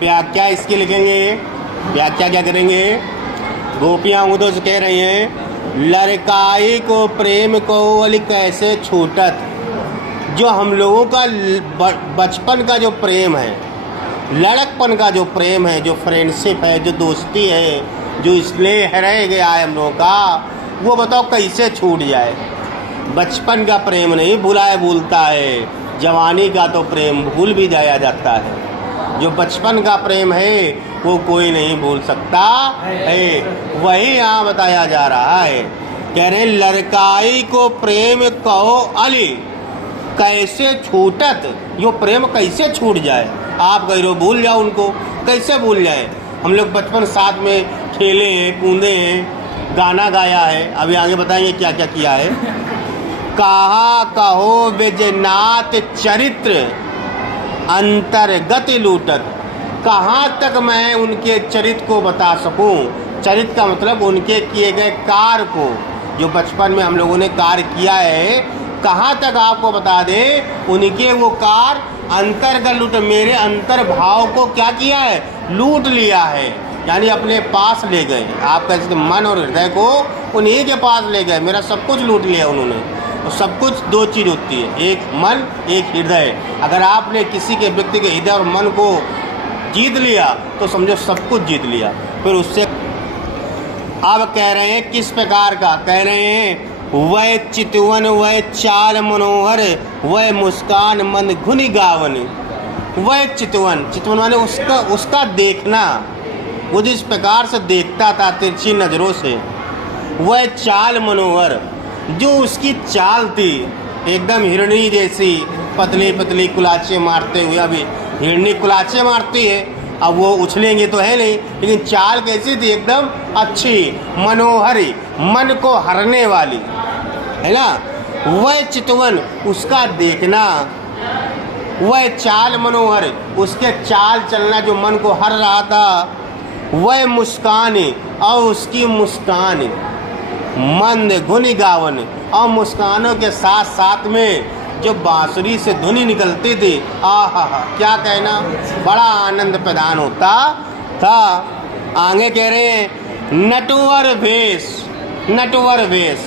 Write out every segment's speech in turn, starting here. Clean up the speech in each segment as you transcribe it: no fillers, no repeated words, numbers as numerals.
व्याख्या इसकी लिखेंगे। व्याख्या क्या करेंगे? गोपियाँ उदो से कह रही हैं, लड़काई को प्रेम को अली कैसे छूटत। जो हम लोगों का बचपन का जो प्रेम है, लड़कपन का जो प्रेम है, जो फ्रेंडशिप है, जो दोस्ती है, जो स्नेह रह गया है हम लोगों का, वो बताओ कैसे छूट जाए। बचपन का प्रेम नहीं भूलता है, जवानी का तो प्रेम भूल भी जाया जाता है। जो बचपन का प्रेम है वो कोई नहीं भूल सकता है, वही यहाँ बताया जा रहा है। कह रहे लड़काई को प्रेम कहो अली कैसे छूटत। यो प्रेम कैसे छूट जाए? आप कह रहे हो भूल जाओ उनको, कैसे भूल जाए? हम लोग बचपन साथ में खेले हैं, कूदे हैं, गाना गाया है। अभी आगे बताएंगे क्या क्या किया है। कहा कहो बिजनात चरित्र अंतर्गत लूटत। कहाँ तक मैं उनके चरित्र को बता सकूं? चरित्र का मतलब उनके किए गए कार्य को, जो बचपन में हम लोगों ने कार्य किया है, कहाँ तक आपको बता दें उनके वो कार्य अंतर्गत लूट। मेरे अंतर भाव को क्या किया है? लूट लिया है, यानी अपने पास ले गए। आप कहते मन और हृदय को उन्हीं के पास ले गए। मेरा सब कुछ लूट लिया उन्होंने। तो सब कुछ दो चीज़ होती है, एक मन एक हृदय। अगर आपने किसी के व्यक्ति के हृदय और मन को जीत लिया तो समझो सब कुछ जीत लिया। फिर उससे अब कह रहे हैं किस प्रकार का? कह रहे हैं वह चितवन वह चाल मनोहर वह मुस्कान मंद घुनि गावन। वह चितवन, चितवन माने उसका देखना, वो जिस प्रकार से देखता था तिरछी नज़रों से। वह चाल मनोहर, जो उसकी चाल थी एकदम हिरणी जैसी, पतली पतली कुलाचे मारते हुए। अभी हिरणी कुलाचे मारती है, अब वो उछलेंगे तो है नहीं, लेकिन चाल कैसी थी? एकदम अच्छी, मनोहरी, मन को हरने वाली, है ना। वह चितवन, उसका देखना, वह चाल मनोहर, उसके चाल चलना जो मन को हर रहा था। वह मुस्कान, और उसकी मुस्कान मंद घुनि गावन, और मुस्कानों के साथ साथ में जो बांसुरी से धुनी निकलती थी, आहा क्या कहना, बड़ा आनंद प्रदान होता था। आगे कह रहे हैं नटवर भेष, नटवर भेष,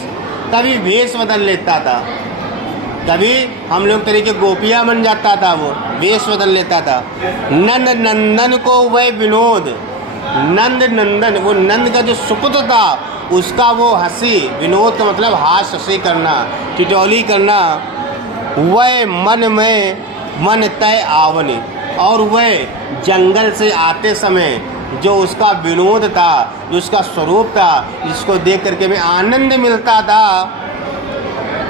कभी भेष बदल लेता था, कभी हम लोग तरीके गोपियाँ बन जाता था, वो भेष बदल लेता था। नंद नंदन को वह विनोद, नंद नंदन, वो नंद का जो सुपुत्र था उसका वो हंसी, विनोद का मतलब हास हंसी करना, टिटौली करना। वह मन में मन तय आवनी, और वह जंगल से आते समय जो उसका विनोद था, जो उसका स्वरूप था, जिसको देख करके मैं आनंद मिलता था।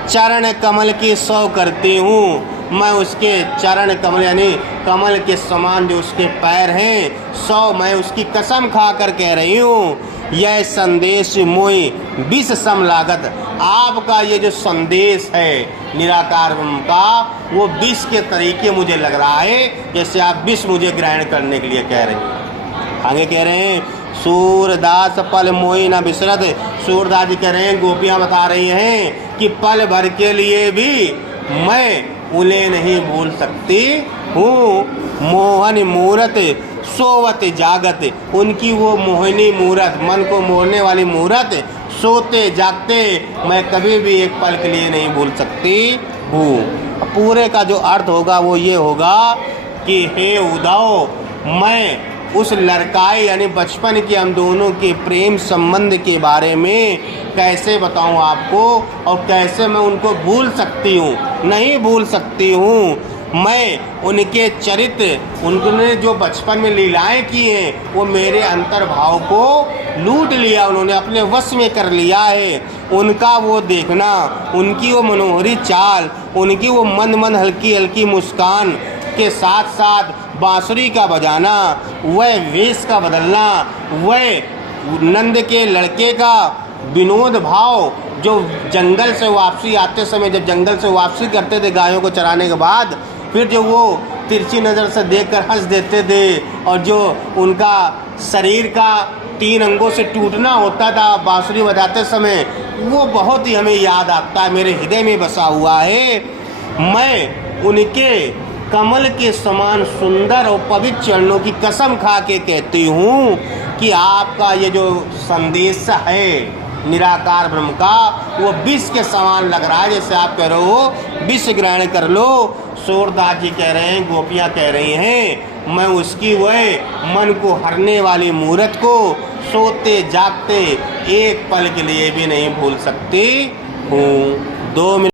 चरण कमल की सौ करती हूँ, मैं उसके चरण कमल यानी कमल के समान जो उसके पैर हैं, सौ मैं उसकी कसम खा कर कह रही हूँ। यह संदेश मोई विष सम लागत। आपका ये जो संदेश है निराकार ब्रह्म का, वो विष के तरीके मुझे लग रहा है, जैसे आप विष मुझे ग्रहण करने के लिए कह रहे हैं। आगे कह रहे हैं सूरदास पल मोई न बिसरत। सूरदास जी कह रहे हैं, गोपियाँ बता रही हैं कि पल भर के लिए भी मैं उन्हें नहीं भूल सकती हूँ। मोहन मूरत सोवत जागत, उनकी वो मोहिनी मूरत, मन को मोहने वाली मूरत, सोते जागते मैं कभी भी एक पल के लिए नहीं भूल सकती हूँ। पूरे का जो अर्थ होगा वो ये होगा कि हे उद्धव, मैं उस लड़काई यानी बचपन के हम दोनों के प्रेम संबंध के बारे में कैसे बताऊं आपको, और कैसे मैं उनको भूल सकती हूँ? नहीं भूल सकती हूँ। मैं उनके चरित्र, उन्होंने जो बचपन में लीलाएं की हैं, वो मेरे अंतर्भाव को लूट लिया, उन्होंने अपने वश में कर लिया है। उनका वो देखना, उनकी वो मनोहरी चाल, उनकी वो मंद मंद हल्की हल्की मुस्कान के साथ साथ बांसुरी का बजाना, वह वेश का बदलना, वह नंद के लड़के का विनोद भाव, जो जंगल से वापसी आते समय, जब जंगल से वापसी करते थे गायों को चराने के बाद, फिर जो वो तिरछी नज़र से देखकर हंस देते थे, और जो उनका शरीर का 3 अंगों से टूटना होता था बांसुरी बजाते समय, वो बहुत ही हमें याद आता है, मेरे हृदय में बसा हुआ है। मैं उनके कमल के समान सुंदर और पवित्र चरणों की कसम खा के कहती हूँ कि आपका ये जो संदेश है निराकार ब्रह्म का, वो विष के समान लग रहा है। जैसे आप कह रहे हो विष ग्रहण कर लो, सूरदास जी कह रहे हैं, गोपियाँ कह रही हैं, मैं उसकी वह मन को हरने वाली मूरत को सोते जागते एक पल के लिए भी नहीं भूल सकती हूँ। 2 मिनट